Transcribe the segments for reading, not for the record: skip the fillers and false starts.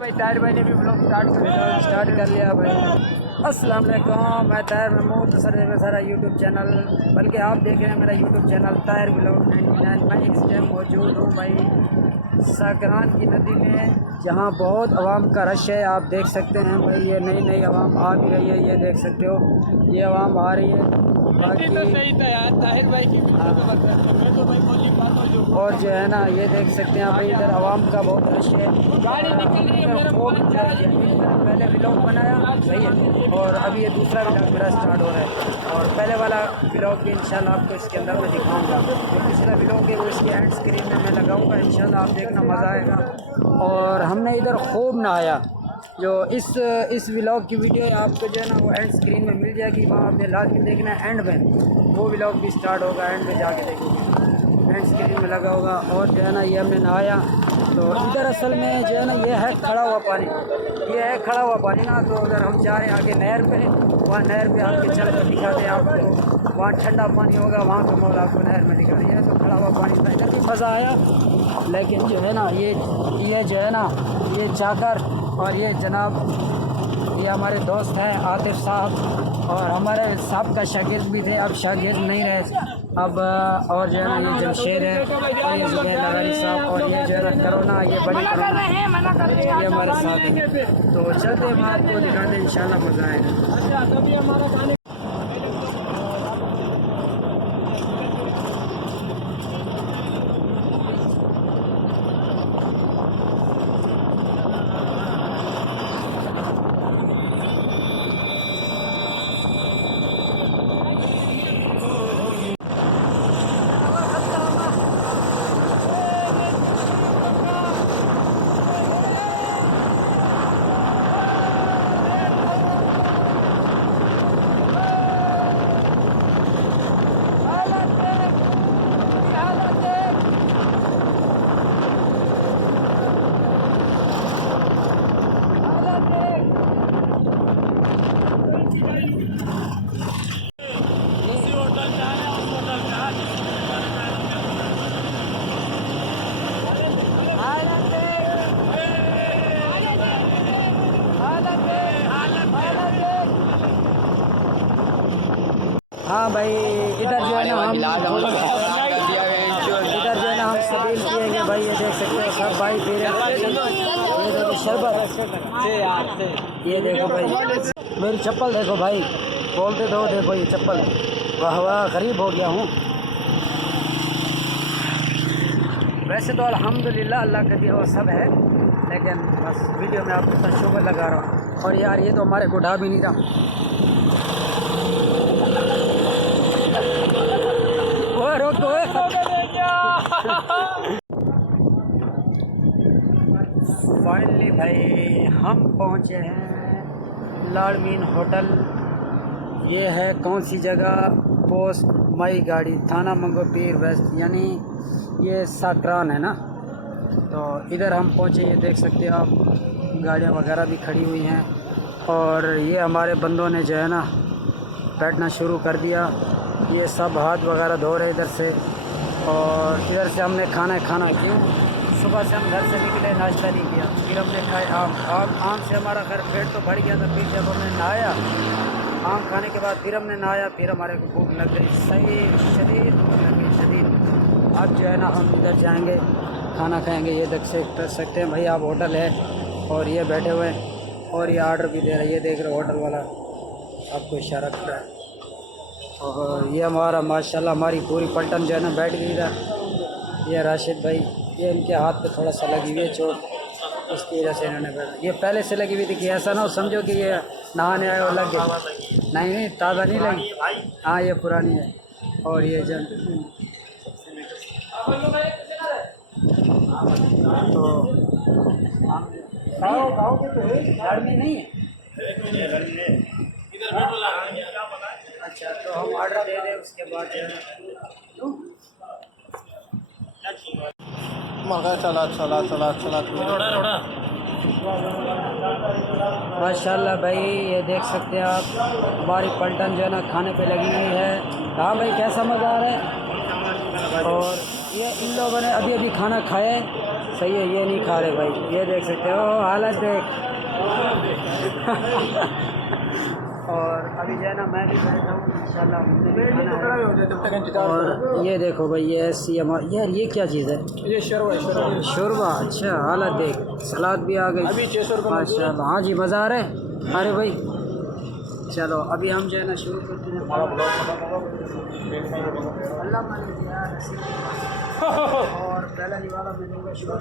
भाई ताहिर भाई ने भी ब्लॉग स्टार्ट कर लिया भाई। अस्सलाम वालेकुम, मैं ताहिर महमूद सर सारा यूट्यूब चैनल, बल्कि आप देख रहे हैं मेरा यूट्यूब चैनल ताहिर ब्लॉग 99। मैं इस टाइम मौजूद हूँ भाई सकरान की नदी में, जहाँ बहुत आवाम का रश है। आप देख सकते हैं भाई, ये नई आवाम आ भी रही है, ये देख सकते हो, ये आवाम आ रही है। बाकी तो सही था यार, ताहिर भाई की और जो है ना, ये देख सकते हैं भाई, इधर आवाम का बहुत रश है। गाड़ी निकल रही है। पहले ब्लॉग बनाया सही है, और अभी ये दूसरा ब्लॉग मेरा स्टार्ट हो रहा है, और पहले वाला ब्लॉग भी इंशाल्लाह आपको इसके अंदर मैं दिखाऊंगा। जो पिछला ब्लॉग है वो इसकी एंड स्क्रीन में मैं लगाऊंगा, इंशाल्लाह आप देखना, मज़ा आएगा। और हमने इधर खूब नहाया। जो इस व्लॉग की वीडियो है आपको जो है ना वो एंड स्क्रीन में मिल जाएगी, वहाँ आपने लाजमी देखना है। एंड में वो व्लॉग भी स्टार्ट होगा, एंड में जाके देखोगे, एंड स्क्रीन में लगा होगा। और जो है ना, ये हमने नहाया, तो इधर असल में जो है ना, ये है खड़ा हुआ पानी, ये है खड़ा हुआ पानी ना। तो उधर हम जा रहे हैं आगे नहर पे, वहाँ नहर पे आपके चल कर दिखाते हैं आपको, वहाँ ठंडा पानी होगा, वहाँ का माहौल आपको नहर में दिखा रही है। तो खड़ा हुआ पानी था, इधर भी मज़ा आया। लेकिन जो है ना, ये जो है ना, ये जाकर, और ये जनाब, ये हमारे दोस्त हैं आतिफ साहब, और हमारे साहब का शागिर्द भी थे, अब शागिर्द नहीं रहे अब। और जो है ना, ये जमशेद है, और ये जुबैर लगारी साहब, और ये जो है ना करोना, ये बड़ी करोना, ये हमारे साथ है। तो चलते हम आपको दिखाते हैं, इंशाल्लाह मज़ा आएगा। हाँ भाई, इधर जो है ना हम सबील पिएंगे भाई, ये देख सकते हो सब भाई पी रहे हैं। ये देखो शरबत, ये देखो भाई, मेरी चप्पल देखो भाई, बोलते दो, देखो ये चप्पल, वाह वाह, गरीब हो गया हूँ। वैसे तो अल्हम्दुलिल्लाह अल्लाह का दिया हुआ सब है, लेकिन बस वीडियो में आपको इतना शुक्र लगा रहा हूँ। और यार ये तो हमारे को ढा भी नहीं रहा, फाइनली भाई हम पहुँचे हैं लालमीन होटल। ये है कौन सी जगह, पोस्ट मई गाड़ी, थाना मंगोपीर वेस्ट, यानी ये सकरान है ना। तो इधर हम पहुँचे, ये देख सकते हो आप, गाड़ियाँ वगैरह भी खड़ी हुई हैं। और ये हमारे बंदों ने जो है ना बैठना शुरू कर दिया, ये सब हाथ वगैरह धो रहे इधर से। और इधर से हमने खाना क्यों, सुबह से हम घर से निकले, नाश्ता नहीं किया, फिर हमने खाए आम से हमारा घर पेट तो भर गया था। फिर जब हमने नहाया, आम खाने के बाद फिर हमने नहाया, फिर हमारे को भूख लग गई, सही शदीद भूख लग गई, शदीद। अब जो है ना हम इधर जाएंगे, खाना खाएंगे। ये देख सकते हैं भाई आप, होटल है, और ये बैठे हुए हैं, और ये आर्डर भी दे रहा है, ये देख रहे हो होटल वाला आपको इशारा कर रहा है। और ये हमारा माशाल्लाह हमारी पूरी पलटन जो है ना बैठ गई इधर। ये राशिद भाई, ये इनके हाथ पे थोड़ा सा लगी हुई है चोट, इसकी वजह से इन्होंने बैठा। ये पहले से लगी हुई थी कि ऐसा ना हो समझो कि ये नहाने आए और लग गए, नहीं ताज़ा नहीं लगी, हाँ ये पुरानी है। और ये जन तो खाओगे तो लड़नी नहीं है। अच्छा, तो हम ऑर्डर दे दें, उसके बाद जो है चला माशाल्लाह भाई, ये देख सकते हैं आप, हमारी पलटन जो है ना खाने पे लगी हुई है। हाँ भाई, कैसा मज़ा आ रहा है? और ये इन लोगों ने अभी अभी खाना खाया है, सही है, ये नहीं खा रहे भाई, ये देख सकते हो हालत देख। और अभी जो है ना मैं भी बैठा हूँ, इंशाल्लाह हमने भी खाना है। और ये देखो भाई, ये ऐसी यार ये क्या चीज़ है? ये शोरबा शोरबा, अच्छा हालत देख, सलाद भी आ गई माशाल्लाह। हाँ जी, मज़ा आ रहा है। अरे भाई चलो अभी हम जो है ना शुरू करते हैं। अल्लाह मालिक यार और पहला ही वाला मेनू का शुरू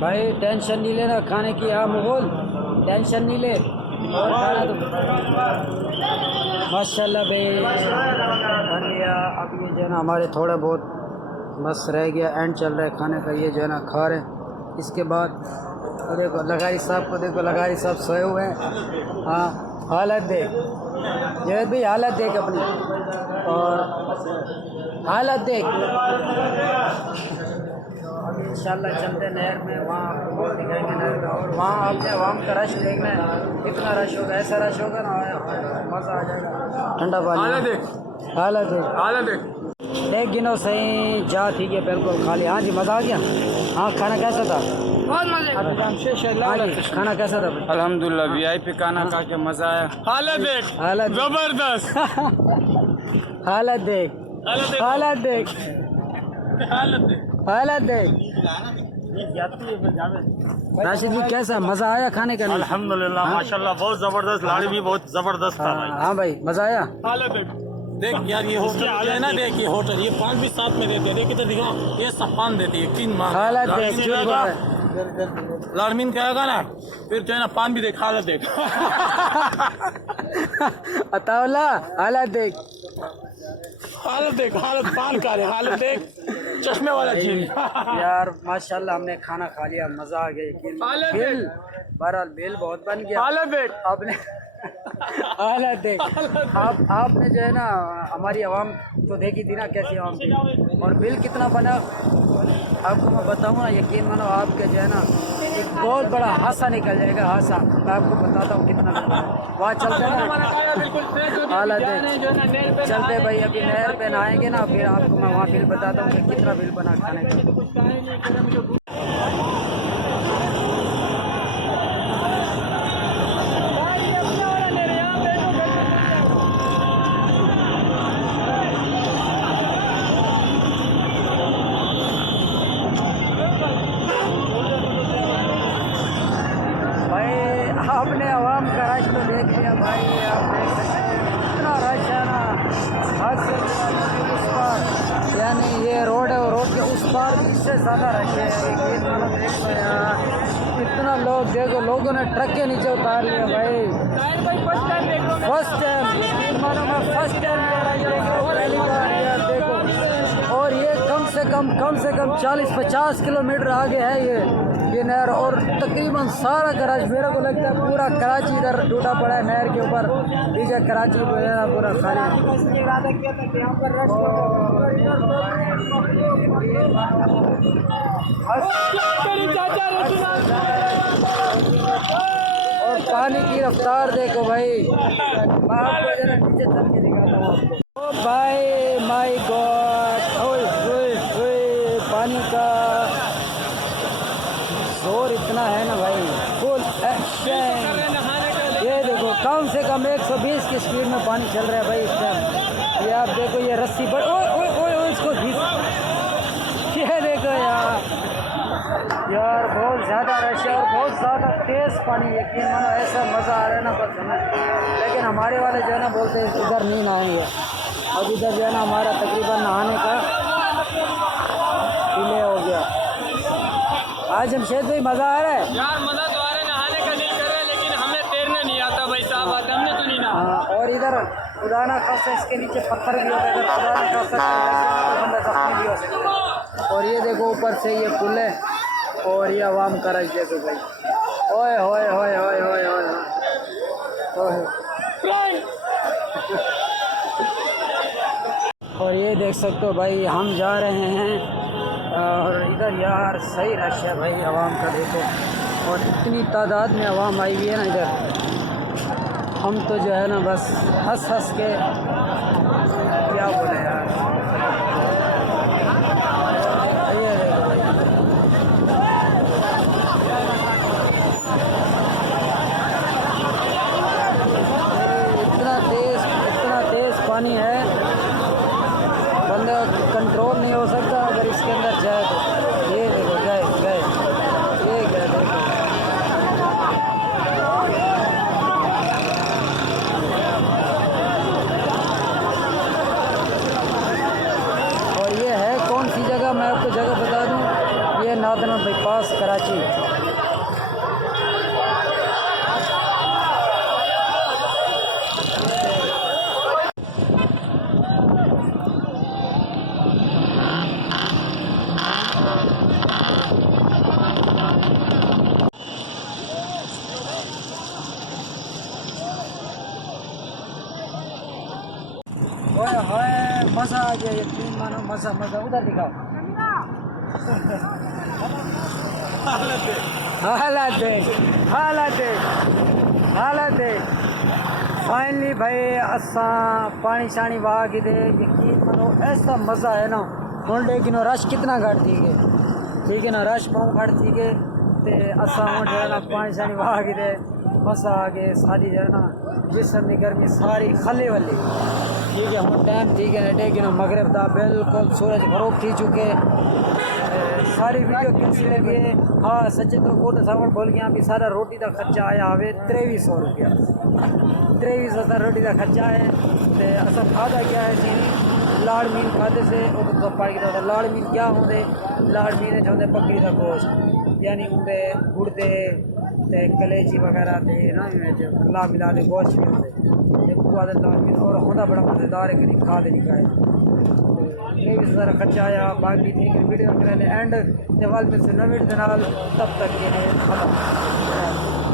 भाई टेंशन नहीं लेना खाने की, हाँ मुगल टेंशन नहीं ले, और खाना तो माशाल्लाह भाई बन गया। अब ये जो है ना हमारे थोड़ा बहुत बस रह गया, एंड चल रहा है खाने का, ये जो है ना खा रहे हैं। इसके बाद तो देखो लगारी साहब को, देखो लगारी साहब सोए हुए हैं। हाँ हालत देख जवेद भाई, हालत देख अपनी, और हालत देख। अभी इंशाल्लाह चलते हैं नहर में, वहाँ आपको बहुत दिखाएंगे नहर का। और वहाँ आपने आवाम का रश देखना है, कितना रश होगा, ऐसा रश होगा ना मज़ा आ जाएगा। ठंडा पानी, हालत देख, हालत देख, हालत देख, देख गिनो सही जा, ठीक है बिल्कुल खाली। हाँ जी मज़ा आ गया। हाँ खाना कैसा था? बहुत मज़े। खाना कैसा था? अल्हम्दुलिल्लाह VIP खाना खा के मजा आया। हालत देख, हालत जबरदस्त। हालत देख, हालत देख, हालत देख। राशिद जी कैसा मज़ा आया खाने का? अल्हम्दुलिल्लाह माशाल्लाह बहुत जबरदस्त, लाड़ी भी बहुत जबरदस्त था भाई। हाँ भाई मज़ा आया। हालत देख, देख यार ये होटल जो है ना, देख ये होटल, ये पान भी साथ में देते हैं, देख इधर दिखाओ, ये सब पान देती है 3 माह। हालत देख, लारमीन कहेगा ना, फिर जो है ना पान भी देख, हालत देख। अताउल्ला हालत देख, हालत देख, हालत पान का रहे, हालत देख, चश्मे वाला चीज। यार माशाल्लाह हमने खाना खा लिया, मज़ा आ गया। बिल बहरहाल बिल बहुत बन गया। हालत देख आपने हालत देख, आपने जो है ना हमारी आवाम तो देखी थी ना कैसी आवाम थी, और बिल कितना बना आपको मैं बताऊँ ना, यकीन मानो आपके जो है ना एक बहुत बड़ा हादसा निकल जाएगा, हादसा। मैं आपको बताता हूँ कितना बिल बना। वहाँ चलते हैं, हालत देख, चलते भाई अभी नहर पे नहाएंगे ना, फिर आपको मैं वहाँ बिल बताता हूँ कि कितना बिल बना खाने का। आपने आवाम का रश तो देख लिया भाई, आप देख सकते हैं इतना रश है ना, हद से उस पार, यानी ये रोड है और रोड के उस पार भी इससे ज़्यादा रश है। यकीन मानो देख लो यार, इतना लोग देखो, लोगों ने ट्रक के नीचे उतार लिया भाई। फर्स्ट टाइम, यकीन मानो मैं फर्स्ट टाइम देख रहा हूँ, पहली बार यार देखो। और ये कम से कम 40-50 किलोमीटर आगे है ये नहर, और तकरीबन सारा कराची, मेरे को लगता है पूरा कराची इधर टूटा पड़ा है नहर के ऊपर। ठीक है, कराची पूरा खाली है। और पानी की रफ्तार देखो भाई, मैं आपको जरा नीचे चल के दिखाता हूँ आपको। ओ भाई माय गॉड, पानी का जोर इतना है ना भाई, फुल एक्शन। ये देखो कम से कम 120 की स्पीड में पानी चल रहा है भाई इस टाइम। ये आप देखो, ये रस्सी पर इसको ये देखो यार बहुत ज़्यादा रश है और बहुत ज़्यादा तेज़ पानी। यकीन मानो ऐसा मज़ा आ रहा है ना बस हमें, लेकिन हमारे वाले जो है ना बोलते हैं इधर नहीं नहाएंगे। अब इधर जो है ना हमारा तकरीबन नहाने का डिले हो गया। आज जमशेद भाई मज़ा आ रहा है यार, मज़ा तो आ रहा है, नहाने का दिल कर रहा है, लेकिन हमें तैरना नहीं आता भाई साहब, हमने तो नहीं नहा। और इधर खुदा ना खासा इसके नीचे पत्थर भी होता है, खुदा ना खासा बंदा जख्मी भी हो सकता है। और ये देखो ऊपर से ये पुल है, और ये आवाम का रश देखो भाई, ओए होए होए होए होए होए। और ये देख सकते हो भाई, हम जा रहे हैं और इधर यार सही रश है भाई आवाम का, देखो। और इतनी तादाद में आवाम आई हुई है ना इधर, हम तो जो है ना बस हंस हंस के क्या बोले यार। ये देखो भाई, इतना तेज़ पानी है, बंदा कंट्रोल नहीं हो सकता अगर इसके अंदर जाए तो। ये देखो गए गए, ये गए देखो। और ये है कौन सी जगह, मैं आपको जगह बता दूं, ये नादना बाईपास कराची। ओए होए मज़ा आ गया, यकीन मानो मज़ा मज़ा। उधर दिखाओ हालत देख, हालत देख। फाइनली भाई असा पानी शानी वहा के दे, यकीन मानो ऐसा मज़ा है ना हूँ। लेकिन रश कितना घट थी गए, ठीक है ना, रश बहुत घट थी गए। तो असा हूँ जो है ना पानी शानी वहा के दे, मज़ा आ गए। सारी जो है ना जिसम की गर्मी सारी खले वाली, ठीक है। हम टाइम ठीक है ना, लेकिन मगरब था, बिल्कुल सूरज फरोग थी चुके। सारी वीडियो कैसी लगी है? हाँ सच्चे तो कोट सावन बोल गया भी सारा रोटी का खर्चा आया हवे 2300 रुपया, 2300 रोटी का खर्चा है। तो असा खादा क्या है जी, लाड़ मीन खाते से तो पाई गया। लाड़ मीन क्या होंगे? लाड़ मीन होंगे बकरी का गोश्त, यानी उनके गुड़दे ते कलेजी वगैरह थे ना ला मिला के गोश्त भी होंगे लाड़ मीन, और होंदा बड़ा मज़ेदार है, कभी खा दे नहीं खाए। ये भी सारा खर्चा आया। बाकी ठीक है, वीडियो कर एंड जवाल में से न वीडियो तब तक के लिए खत्म।